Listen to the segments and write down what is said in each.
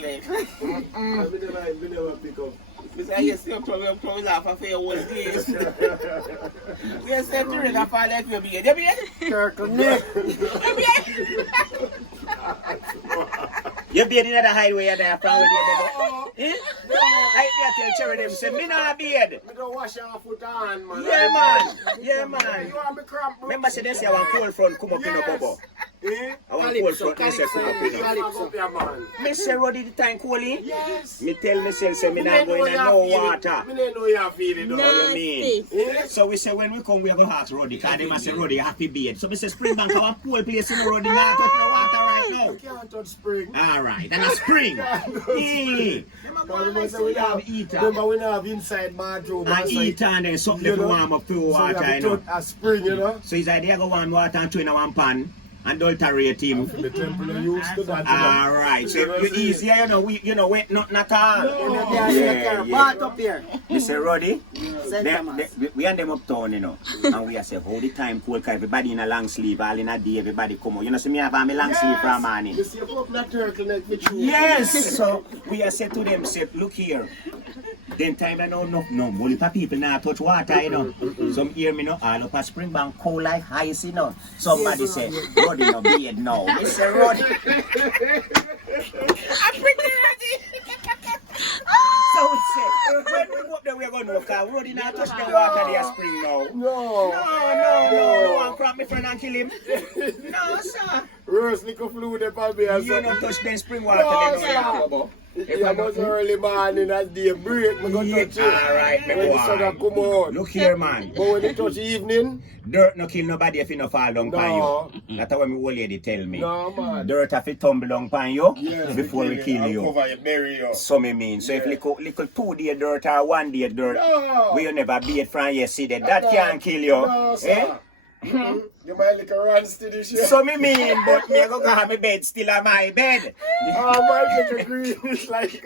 turtleneck. I never pick up. Because I used to come laugh for your whole days. Yes, I'm doing that for like your beard. Your beard? Turtleneck. Your beard in the highway there from with you, eh? I tell Cherry them say, me not a beard. Me don't wash your foot on, man. Yeah, man. Yeah, man. You want me cramp, bro? Remember, say they say I want cold front come up in the bubble. Eh? I want cold front, they say come up in the man. Me say, Ruddy, the time cold in? Yes. Me tell myself, say, me not going in no water. Me don't know you're feeling, though. What do you mean? So we say, when we come, we are going to ask Ruddy, because they must say, Ruddy, happy beard. So we say, Springbank, I want cold place in the Ruddy, not touch no water right now. You can't touch spring. All right, and a spring. Remember, we have inside bathroom. And eat and then something to warm up to water, you know. A spring, you know. So his idea go warm water and throw in one pan. Adulterate him. The temple used to that. Alright, so you easier, you know, wait, not at all. Bath up here. Mr. Ruddy, we and them uptown, you know, and we are say, all the time cool, cause everybody in a long sleeve, all in a day, everybody come out. You know, see me have a long sleeve for a morning. You see, you that turtleneck with you. Yes, so we are say to them, say, look here. Then time I know no, only for people now touch water, you know. Some hear me no, all up a Springbank cold like ice, you know. Somebody say, Ruddy no beard now. Mr. Ruddy. I'm pretty ready. So we say, when we go up there, we're going to walk out. Ruddy not touch the water there spring now. No, one crap me friend and kill him. No, sir. Rose little fluid upon me. You don't touch the spring water. No, sir. If I was early morning as day break, I'm going to touch it. Alright, when the sun come out. Look here, man. But when it touch evening, dirt no kill nobody if you no fall down pan you. That's what my old lady tell me. No, man. Dirt have to tumble down pan you before we kill you. Cover you, bury you. So me mean. So if little 2 day dirt or 1 day dirt, we you never beat from yesterday, that can't kill you. No, sir. You might like a run steady shit. So me mean, but me go have my bed still on my bed. Oh, my little greenness like,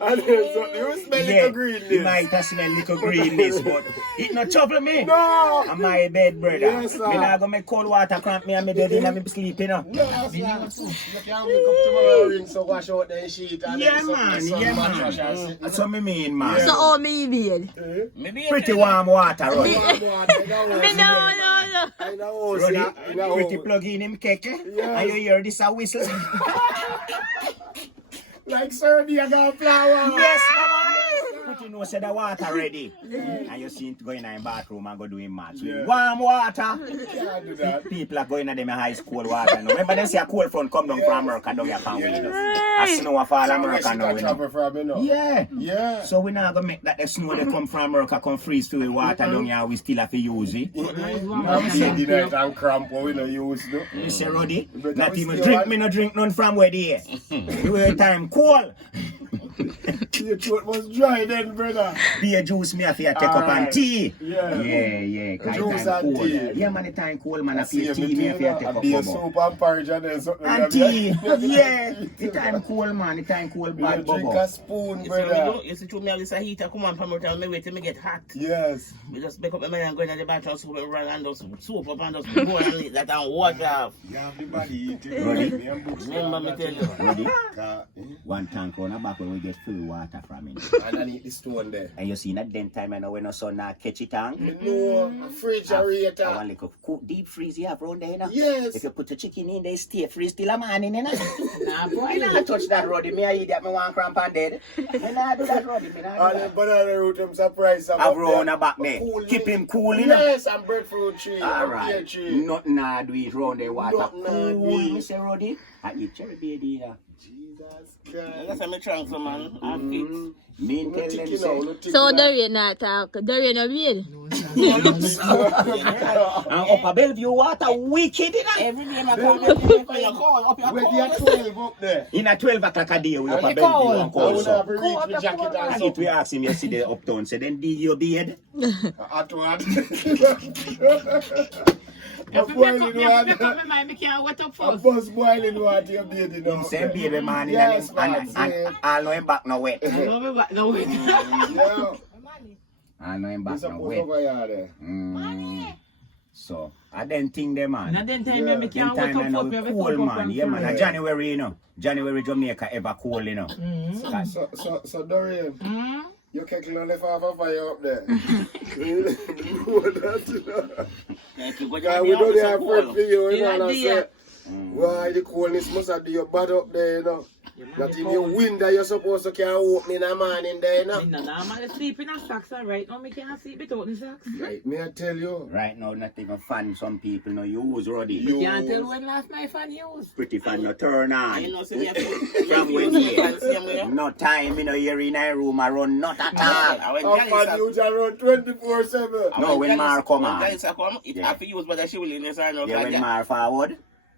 and so you smell little greenness. You might have smell little greenness, but it not trouble me. No. On my bed, brother. Yes, sir. Me not go make cold water cramp me and me dead in and me sleep, you know. No, sir. You can't wake up tomorrow ring so wash out the sheet and man. So me mean, man. So how me beard? Pretty warm water, Ruddy. I know. Ruddy, pretty plug in him keke, and you hear this a whistle. Like sir, you got flower. Yes, man. Pretty know say the water ready. And you see it going in the bathroom and go do him match. Warm water. Can't do that. People are going to them ice cold water. No? Remember them say a cold front come down from America down here can win. A snow fall America now. Yeah. So we not gonna make that the snow they come from America come freeze to the water down here we still have to use it. I'm saying the night and cramp we no use no. Mr. Ruddy, not even drink me no drink none from where they the time cold. Your throat was dry then, brother. Beer juice me have to take up and tea. Yeah. Juice and tea. Yeah, man, the time cold, man. I feel tea me have to take up. Beer soup and porridge and then something. And tea. Yeah. The time cold, man. The time cold, bad bubble. Drink a spoon, brother. You see, me this a heater come on from me tell me wait till me get hot. Yes. We just make up my mind and go in the bathroom soup and run and just soap up and just go and eat that and water off. You have the body eating. Ruddy. Remember me tell you. Ruddy. One tank on the back when we get full water from it. And I need the stone there. And you see that then time I know when the sun catch it on. No, a refrigerator. I want like a deep freeze you have around there, you know? Yes. If you put the chicken in there, stay freeze till a morning, you know? Nah, boy, I not touch that, Ruddy. Me I eat that, me want cramp and dead. Me not do that, Ruddy. Me not do And that. banana root, I'm surprised. I've round the back there. Keep him cool, you know? Yes, and breadfruit tree. Alright. Nothing nah do it round the water. Nothing nah do Cool, it. Mr. Ruddy. I eat cherry baby, you know? Jesus Christ. That's how me trunk so man. I'm fit. Me tell them say. So the rain not talk, the rain a beard. And up a Bellevue water wicked, you know? Every day I come for your call up your Where the 12 up there? In a 12 o'clock a day, we up a you Bellevue call? and I call would so. have reached the jacket and And it we ask him yesterday uptown, say then do your beard? At one. If you make up my mind, I can't wet up A first. bus boiling water, you're bathing now. Same baby man Yes, and all him back no wet. I know me back now. Yeah. All him back There's a no bus wet. over here there. So, I then think them, man. And then time me can't Them wait time I up know for cool, man. Yeah, man. Yeah. January, you know. January, Jamaica ever cool, you know. So Dorian, Mm-hmm. you can left half a fire up there. Yeah, We don't have friend for you, you Yeah, know, and I dear. say, why the coolness must have do your bad up there, you know. Not even your window you're supposed to can open in the morning there, you know. Me no normally sleep in a socks, right? Now me can't sleep without the socks. Right, may I tell you? Right now, not even fan some people no use, Ruddy. You- Can't tell when last my fan used. Pretty fan no turn I on. know, see me From when here. No time, you know, here in a room, I run not at all. I'm fan use around 24/7. No, when Mar come on. It Yeah. have to use but she will in this or no. Yeah, when Mar forward.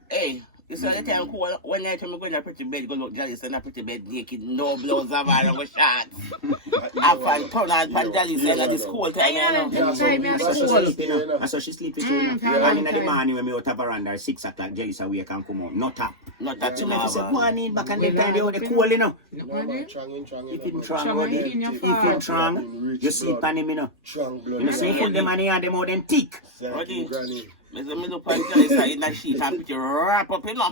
Hey, this is the time cool. One night when we go in a pretty bed, go look Jalice in a pretty bed naked, no blouse of her, no shots. Have fun, turn on pan Jalice in this cool time, you know. Yeah, so Time me that's and so cool. sleep, you know. And so she sleep with you, you know. And in the morning when we out of veranda, 6 o'clock, Jelly's awake and come out. Not up. Not that So you I say, go know. on in back and then time they were the cool, you know. No, man, strong, If you him know. strong, Strong, Ruddy. in your If fat. him strong, you sleep on him, you know. Strong blood. You know, so you put them on the hand, them out them thick. Thank you, Granny. Me look on Jalice in that sheet and put you wrap up, you know.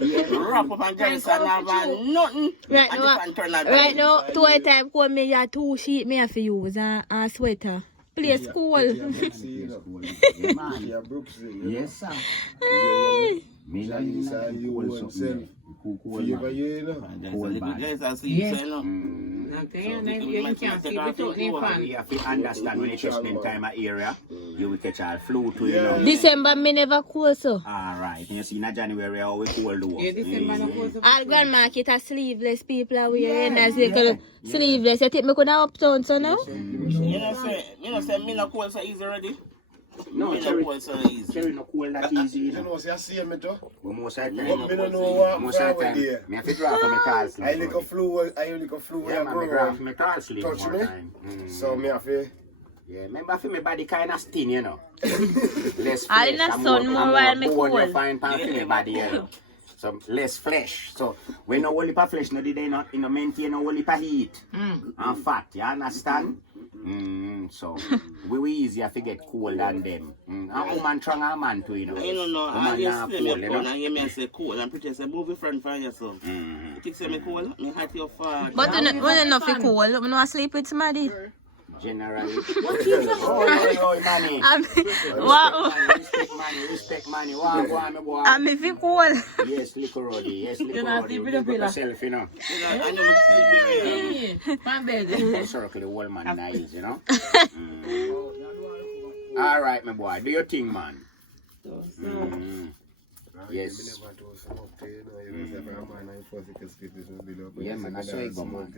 Wrap up on Jalice and have nothing. Right And now, the fan turn on. right now, to a time call me ya 2 sheet me have to use and sweater. Play school. Yeah, man. Yeah, Brooksy. Yes, sir. Hey. Me like Jalice and you oneself. Fever, you know. Jalice and sleep, Yes. you know. You can't sleep without the fan. You have to understand when you just spend time at area, you will catch all flu too, you know. December me never cool so. Alright, you see in January how we cold though. Yeah, December no close up. All grand market are sleeveless people are wearing as they call sleeveless. You think me could have uptown so now? You know say me no cold so easy already. No, Me no cherry, cold so easy. cherry no cool that easy, you You know. know, see, I see me too. But most of the But time, me don't know what most of the forward time, there. me have to draw for my tall sleep. I lick a flu, Yeah, man, me draw for my tall sleep Touch more me. time. So me have to. Yeah, remember for my body kind of thin, you know. Less I flesh, not and sun more while me bone you cold. find pan for my body, you know. So less flesh. So when no whole heap of flesh, no did they not maintain no whole heap of heat and fat. You understand? So we easier to get cold than them. And woman strong and man too, you know. You don't know, I Woman just not see cold, me you cold know. and you may say cold and pretty say move your friend for yourself. You think say me cold? Me hot your far. But when you not feel cool, me no sleep with somebody. Generally. Oh, money. Wow. Respect money. Wow, go on, my boy. I'm feel cool. Yes, liquor Ruddy. Yes, liquor not Ruddy. sleeping You up got here. yourself, you know. I know what Man bed. Go circle the whole man nice, you know. All right, my boy. Do your thing, man. Yes. Yeah, man, that's how you go, man.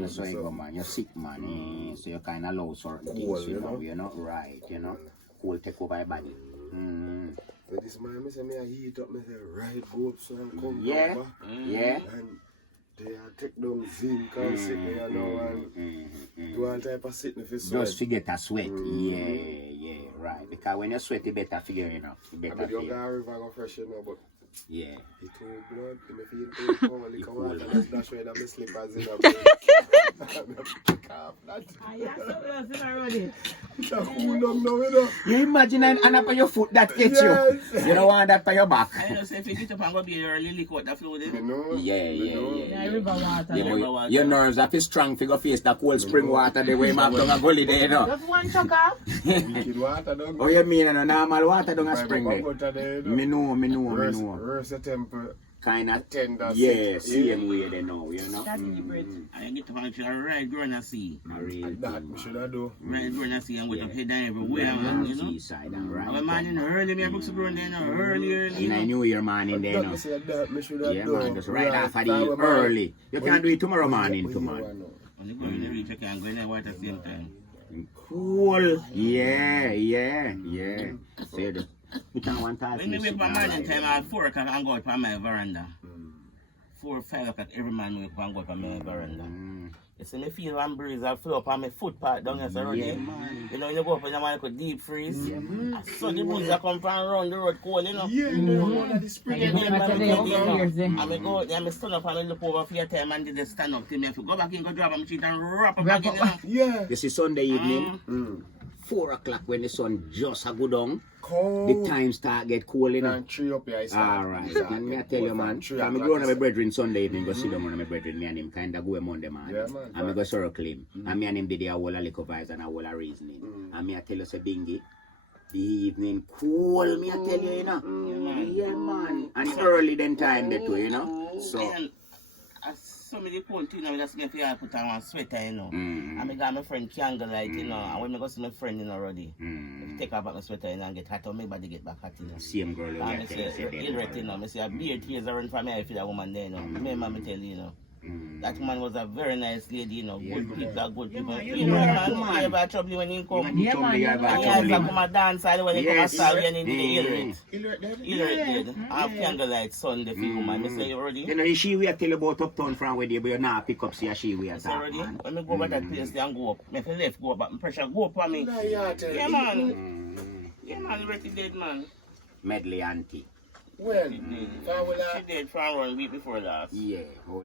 That's how you go, man. You're sick, man. So you kind of low certain things, you know, right, you know. Cool take over your body. So this man, me say me a heat up, me say right go up so and come Yeah, back. yeah. And they a take down zinc and sit me, you know, and do all type of sitting for sweat. Just forget a sweat. Yeah, right. Because when you sweat, you better figure, you know. You I better mean, you feel. got a river go fresh, you know, but Yeah. it too blood, me feel too cold, like a water, that's dash away that me slippers in a pick off that. It's a cool down now, you know. You imagine an up on your foot that hit Yes. you. You don't want that for your back. I know say if you get up and go be early lick out the flow You then. know? Yeah. Yeah, river water. Yeah, but your nerves have to strong figure face the cold spring water the way map down a gully there, you know. Just one chuck off. Wicked water down. Oh, you mean no normal water down a spring there? there. Me know. Reverse the temper. Kind of Tender. yeah, sick. same way they know, you know. That's the bread. I get up and try right go and see. That me should have do. Right go and see and go up head down everywhere, man, you know. Seaside and right. I'm man in early, me a book to run then early, In a New Year morning there, That no. me say that me should have Yeah, do. man, just right after the That way, man. early. You can't do it tomorrow morning, too, man. When you go in the reach, you can go in there at the same time. Cool. Yeah. So you can't want to When we wake up morning time at 4 o'clock and go out on my veranda. 4 or 5 o'clock every man wake up and go out on my veranda. You see me feel one breeze I flow up on my footpath down here, so Ruddy. You know, you go up and you want to deep freeze. So the breeze that come from around the road cold, you know. Yeah, no, that is spring. Yeah, Yeah, man, but we they go don't down. hear them. And I go out there, I stand up and I look over for your time and they stand up till me. If you go back in, go drop on my cheek and wrap up again, you know. Yeah. You see Sunday evening, 4 o'clock when the sun just a go down. Cold. The time start get cool, you know. And 3 up here, I start. Alright, Start and me I get tell you, cold man, from 3 I'm o'clock going to my is- brethren Sunday evening, go sit down with my brethren, me and him kind of go Monday, man. Yeah, man. And me go circle him. And me and him did a whole of liquor vibes and a whole of reasoning. And me I tell you, say, Bingy, the evening cool, me I tell you, you know. Yeah, man. And early then time, that too, you know. So, And some of the cold thing, I just make you put on one sweater, you know. Mm. And I got my friend Candlelight, you know. And when I go see my friend, you know, Ruddy, take off my sweater, you know, and get hot, or my body get back hot, you know. same girl, you And I tell you, say, say, you're illiterate, you know. I say, a beard tears around for me, I feel that woman there, you know. Remember me tell you, you know. That woman was a very nice lady, you know. Good people are good people. man, You know, man, man. you ever trouble when you come. Yeah, man, yeah, And man. you have to come and dance all when you come and Yes. start when you do the illiterate. Illiterate there? Illiterate did. I have Candlelight Sunday for you, man. I say, you ready? You know, she we tell you about uptown from where they, but you not pick up, see a she we So talk, ready? man. When me go over that place there and go up, me feel left go up, but my pressure go up on me. Nah, yeah, tell Yeah, you. man. Yeah, man, Retty dead, man. Medley auntie. When? She Forward dead for a run week before last. Yeah.